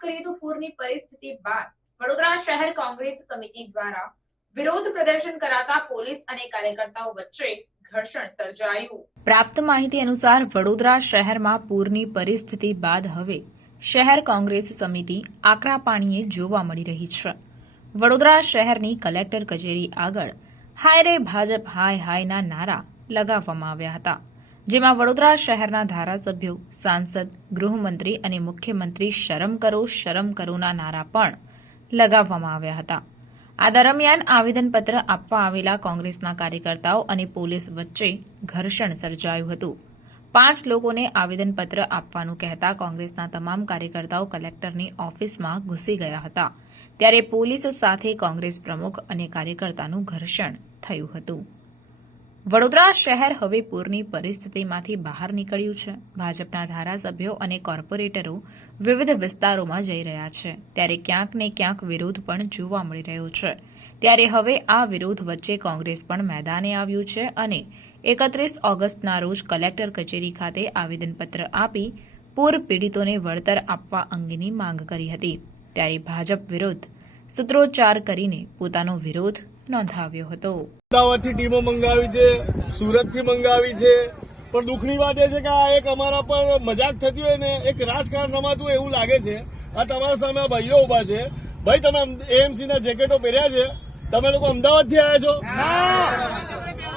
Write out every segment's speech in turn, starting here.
કરીએ તો પૂરની પરિસ્થિતિ બાદ વડોદરા શહેર કોંગ્રેસ સમિતિ દ્વારા વિરોધ પ્રદર્શન કરાતા પોલીસ અને કાર્યકર્તાઓ વચ્ચે પ્રાપ્ત માહિતી અનુસાર વડોદરા શહેરમાં પૂરની પરિસ્થિતિ બાદ હવે શહેર કોંગ્રેસ સમિતિ આકરા પાણીએ જોવા મળી રહી છે. વડોદરા શહેરની કલેક્ટર કચેરી આગળ હાય રે ભાજપ હાય હાયના નારા લગાવવામાં આવ્યા હતા. જેમાં વડોદરા શહેરના ધારાસભ્યો, સાંસદ, ગૃહમંત્રી અને મુખ્યમંત્રી શરમ કરો, શરમ કરોના નારા પણ લગાવવામાં આવ્યા હતા. આ દરમિયાન આવેદનપત્ર આપવા આવેલા કોંગ્રેસના કાર્યકર્તાઓ અને પોલીસ વચ્ચે ઘર્ષણ સર્જાયું હતું. પાંચ લોકોને આવેદનપત્ર આપવાનું કહેતા કોંગ્રેસના તમામ કાર્યકર્તાઓ કલેક્ટરની ઓફિસમાં ઘૂસી ગયા હતા. ત્યારે પોલીસ સાથે કોંગ્રેસ પ્રમુખ અને કાર્યકર્તાનું ઘર્ષણ થયું હતું. વડોદરા શહેર હવે પૂરની પરિસ્થિતિમાંથી બહાર નીકળ્યું છે. ભાજપના ધારાસભ્યો અને કોર્પોરેટરો વિવિધ વિસ્તારોમાં જઈ રહ્યા છે. ત્યારે ક્યાંક ને ક્યાંક વિરોધ પણ જોવા મળી રહ્યો છે. ત્યારે હવે આ વિરોધ વચ્ચે કોંગ્રેસ પણ મેદાને આવ્યું છે અને એકત્રીસ ઓગસ્ટના રોજ કલેક્ટર કચેરી ખાતે આવેદનપત્ર આપી પૂર પીડિતોને વળતર આપવા અંગેની માંગ કરી હતી. ત્યારે ભાજપ વિરુદ્ધ સૂત્રોચ્ચાર કરીને પોતાનો વિરોધ નોંધાવ્યો હતો. અમદાવાદથી ટીમો મંગાવી છે સુરતથી મંગાવી છે. પણ દુઃખની વાત એ છે કે આ એક અમારા પર મજાક થતી હોય ને એક રાજકારણ રમાતું એવું લાગે છે. આ તમારા સામે આ ભાઈઓ ઊભા છે. ભાઈ તમે એએમસી ના જેકેટો પહેર્યા છે. તમે લોકો અમદાવાદથી આવ્યા છો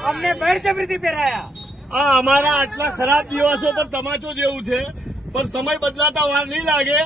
અમને બળજબરીથી પહેરાયા. આ અમારા આટલા ખરાબ દિવસો પર તમાચો જેવું છે. પણ સમય બદલાતા વાર નહીં લાગે.